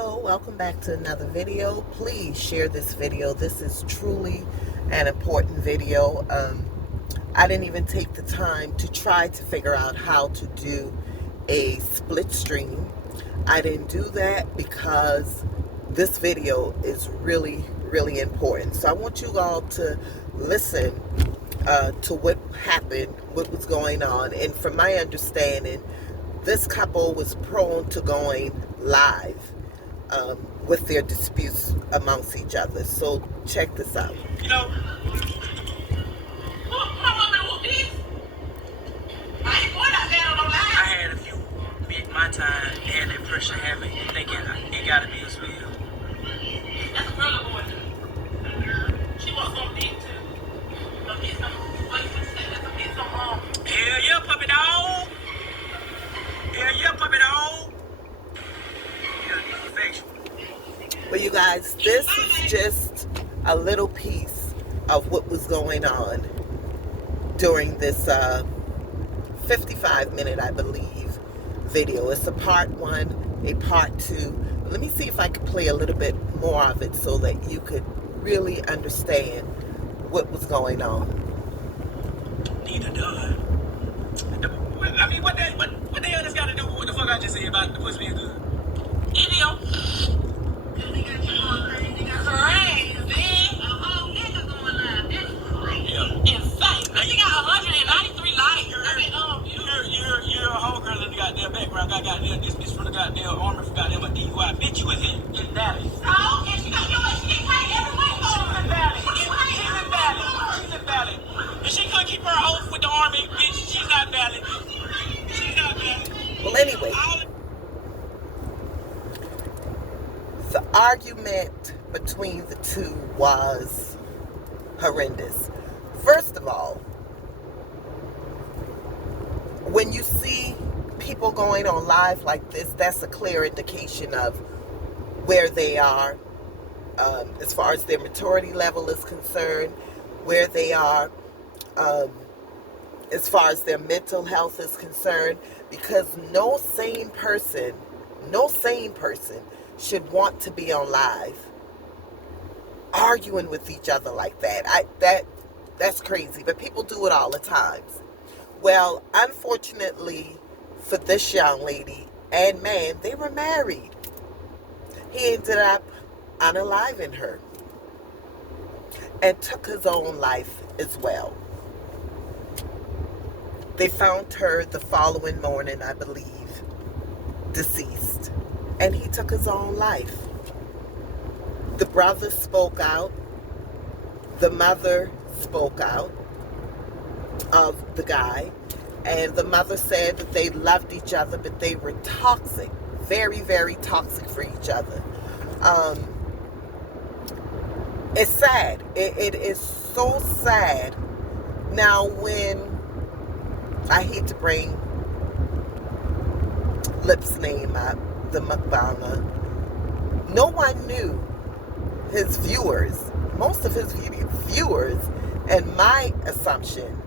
Hello, welcome back to another video. Please share this video. This is truly an important video. I didn't even take the time to try to figure out how to do a split stream. I didn't do that because this video is really important. So I want you all to listen to what happened, what was going on. And from my understanding, this couple was prone to going live with their disputes amongst each other. So check this out. You know, I had a few bit my time, had that pressure habit, thinking it gotta be a spill. That's a girl boy. She wants some dick too. Let's get some hell yeah, puppy dog. Hell yeah, puppy dog. Well, you guys, this is just a little piece of what was going on during this 55-minute, I believe, video. It's a part one, a part two. Let me see if I can play a little bit more of it so that you could really understand what was going on. Neither done. I mean, what the hell this got to do with what the fuck I just said about the pussy being good? Idiot. Goddamn this from the goddamn army for goddamn a DUI. Bitch, you was in Dallas. Oh, and she got your way. She get paid every week. She's in Dallas. She's in Dallas. And she couldn't keep her oath with the army. Bitch, she's not valid. She's not valid. Well, anyway, the argument between the two was horrendous. First of all, when you see people going on live like this, that's a clear indication of where they are as far as their maturity level is concerned, where they are as far as their mental health is concerned, because no sane person should want to be on live arguing with each other like that. That's crazy, but people do it all the time. Well, unfortunately for this young lady and man, they were married. He ended up unaliving her and took his own life as well. They found her the following morning, I believe, deceased, and he took his own life. The brother spoke out. The mother spoke out of the guy. And the mother said that they loved each other, but they were toxic, very toxic for each other. It's sad. It is so sad. Now, when I hate to bring Lip's name up, the mukbanger, no one knew his viewers, most of his viewers, and my assumption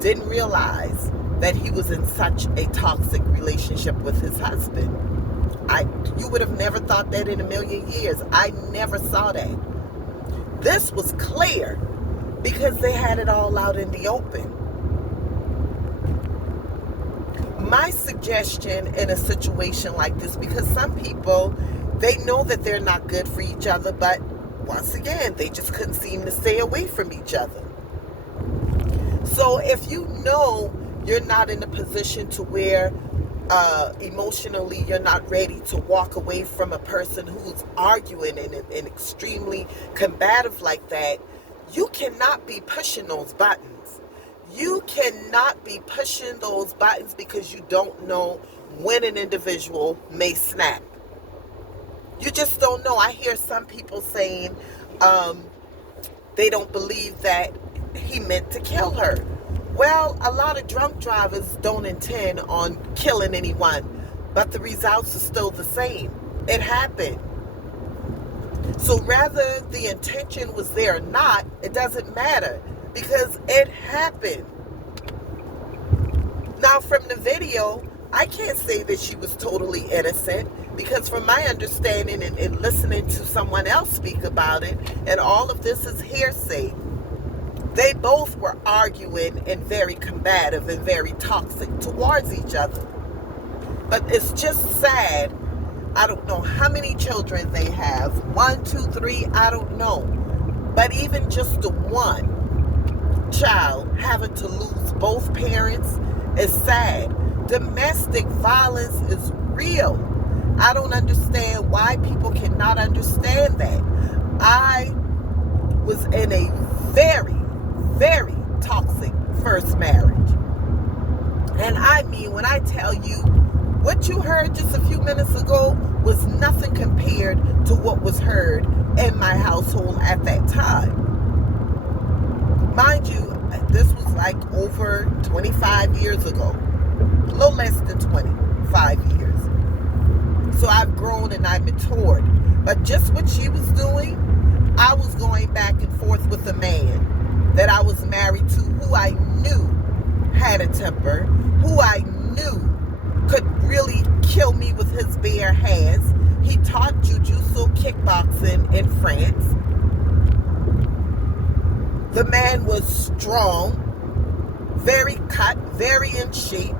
didn't realize that he was in such a toxic relationship with his husband. You would have never thought that in a million years. I never saw that. This was clear because they had it all out in the open. My suggestion in a situation like this, because some people, they know that they're not good for each other, but once again, they just couldn't seem to stay away from each other. So if you know you're not in a position to where emotionally you're not ready to walk away from a person who's arguing and extremely combative like that, you cannot be pushing those buttons. You cannot be pushing those buttons because you don't know when an individual may snap. You just don't know. I hear some people saying they don't believe that he meant to kill her. Well, a lot of drunk drivers don't intend on killing anyone, but the results are still the same. It happened. So whether the intention was there or not, it doesn't matter because it happened. Now, from the video, I can't say that she was totally innocent Because from my understanding and listening to someone else speak about it, and all of this is hearsay, they both were arguing and very combative and very toxic towards each other. But it's just sad. I don't know how many children they have. 1, 2, 3, I don't know. But even just the one child having to lose both parents is sad. Domestic violence is real. I don't understand why people cannot understand that. I was in a very, very toxic first marriage. And I mean, when I tell you, what you heard just a few minutes ago was nothing compared to what was heard in my household at that time. Mind you, this was like over 25 years ago. A little less than 25 years. So I've grown and I've matured. But just what she was doing, I was going back and forth with a man that I was married to, who I knew had a temper, who I knew could really kill me with his bare hands. He taught jujitsu kickboxing in France. The man was strong, very cut, very in shape.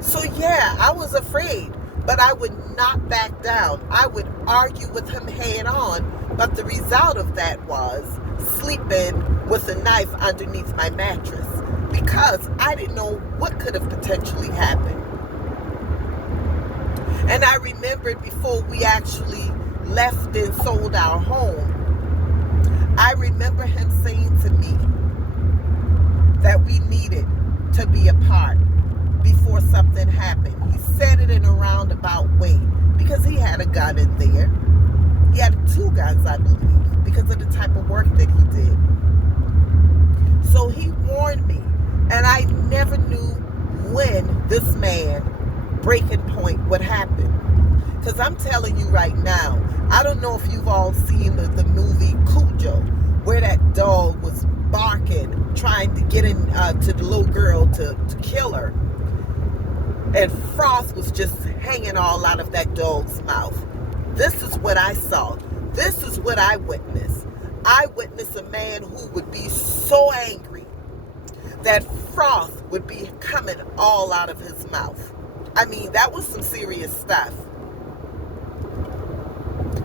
So yeah, I was afraid, but I would not back down. I would argue with him head on, but the result of that was sleeping with a knife underneath my mattress because I didn't know what could have potentially happened. And I remembered before we actually left and sold our home, I remember him saying to me that we needed to be apart before something happened. He said it in a roundabout way because he had a gun in there. He had 2 guns, I believe, because of the type of work that he did. So he warned me, and I never knew when this man breaking point would happen. Because I'm telling you right now, I don't know if you've all seen the movie Cujo, where that dog was barking, trying to get in to the little girl to kill her. And froth was just hanging all out of that dog's mouth. This is what I saw. This is what I witnessed. I witnessed a man who would be so angry that froth would be coming all out of his mouth. I mean, that was some serious stuff.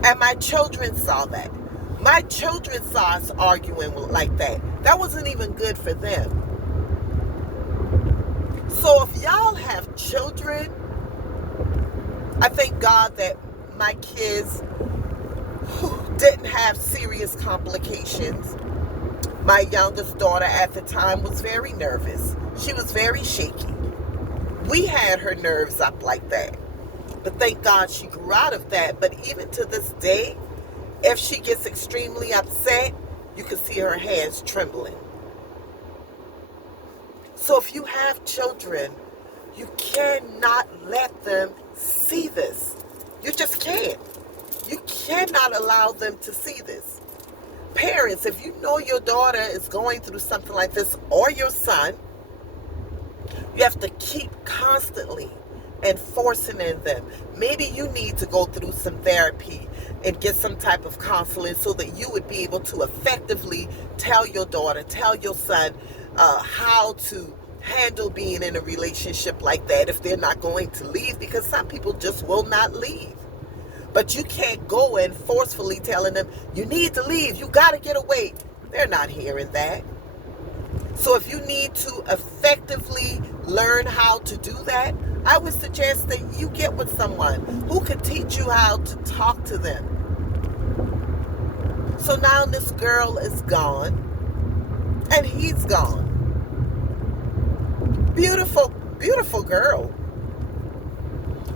And my children saw that. My children saw us arguing like that. That wasn't even good for them. So if y'all have children, I thank God that my kids didn't have serious complications. My youngest daughter at the time was very nervous. She was very shaky. We had her nerves up like that. But thank God she grew out of that. But even to this day, if she gets extremely upset, you can see her hands trembling. So if you have children, you cannot let them see this. You just can't. You cannot allow them to see this. Parents, if you know your daughter is going through something like this, or your son, you have to keep constantly enforcing in them. Maybe you need to go through some therapy and get some type of counseling so that you would be able to effectively tell your daughter, tell your son how to handle being in a relationship like that if they're not going to leave, because some people just will not leave. But you can't go in forcefully telling them, you need to leave, you got to get away. They're not hearing that. So if you need to effectively learn how to do that, I would suggest that you get with someone who could teach you how to talk to them. So now this girl is gone, and he's gone. Beautiful, beautiful girl.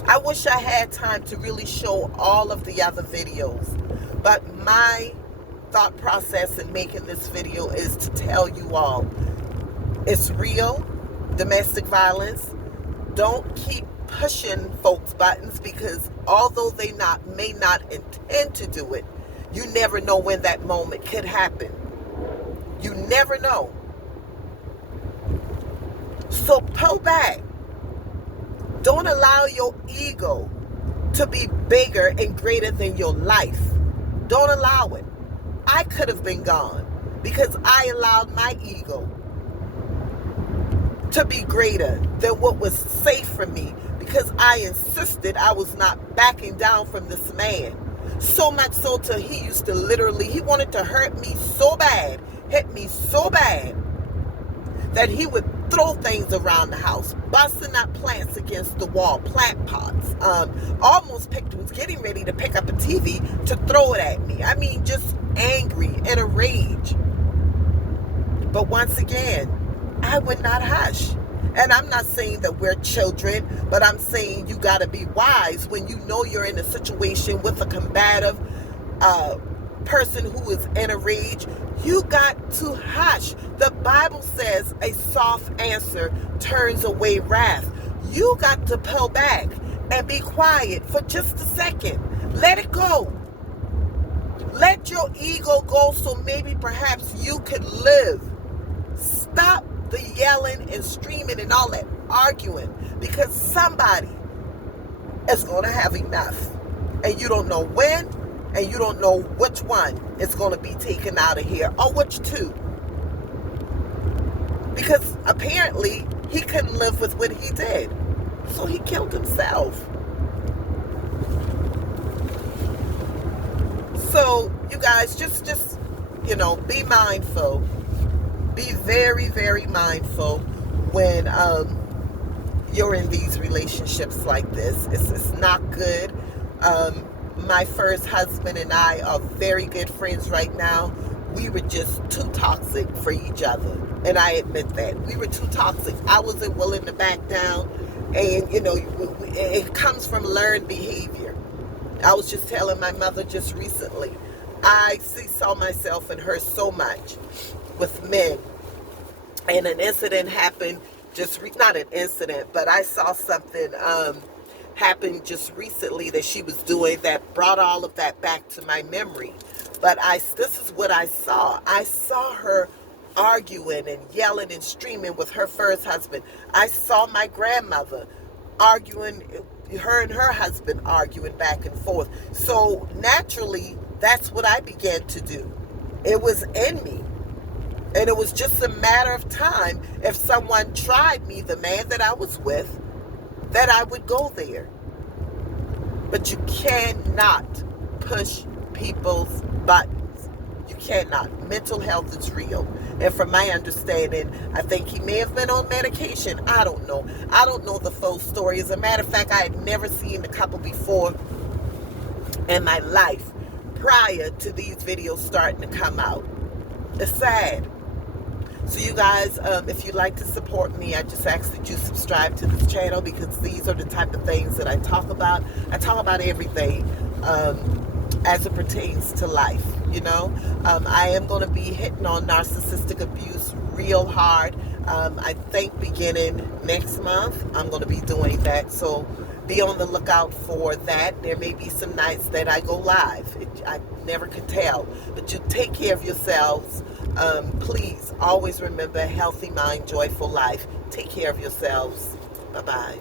I wish I had time to really show all of the other videos, but my thought process in making this video is to tell you all, it's real, domestic violence. Don't keep pushing folks' buttons, because although they may not intend to do it, you never know when that moment could happen. You never know. So pull back. Don't allow your ego to be bigger and greater than your life. Don't allow it. I could have been gone because I allowed my ego to be greater than what was safe for me, because I insisted I was not backing down from this man. So much so till he used to literally, he wanted to hurt me so bad, hit me so bad, that he would throw things around the house, busting up plants against the wall, plant pots. Was getting ready to pick up a TV to throw it at me. I mean, just angry, in a rage. But once again, I would not hush. And I'm not saying that we're children, but I'm saying you got to be wise when you know you're in a situation with a combative person who is in a rage. You got to hush. The Bible says a soft answer turns away wrath. You got to pull back and be quiet for just a second. Let it go. Let your ego go so maybe perhaps you could live. Stop the yelling and screaming and all that arguing, because somebody is going to have enough. And you don't know when, and you don't know which one is going to be taken out of here, or which two. Because apparently he couldn't live with what he did. So he killed himself. So you guys, just be mindful. Be very, very mindful when you're in these relationships like this. It's not good. My first husband and I are very good friends right now. We were just too toxic for each other. And I admit that. We were too toxic. I wasn't willing to back down. And, it comes from learned behavior. I was just telling my mother just recently, I saw myself in her so much with men. And an incident happened not an incident, but I saw something happen just recently that she was doing that brought all of that back to my memory. But this is what I saw. I saw her arguing and yelling and screaming with her first husband. I saw my grandmother arguing, her and her husband arguing back and forth. So naturally, that's what I began to do. It was in me. And it was just a matter of time, if someone tried me, the man that I was with, that I would go there. But you cannot push people's buttons. You cannot. Mental health is real. And from my understanding, I think he may have been on medication. I don't know. I don't know the full story. As a matter of fact, I had never seen the couple before in my life prior to these videos starting to come out. It's sad. So you guys, if you'd like to support me, I just ask that you subscribe to this channel, because these are the type of things that I talk about. I talk about everything as it pertains to life, I am going to be hitting on narcissistic abuse real hard. I think beginning next month, I'm going to be doing that. So be on the lookout for that. There may be some nights that I go live. I never could tell. But you take care of yourselves. Please always remember, healthy mind, joyful life. Take care of yourselves. Bye-bye.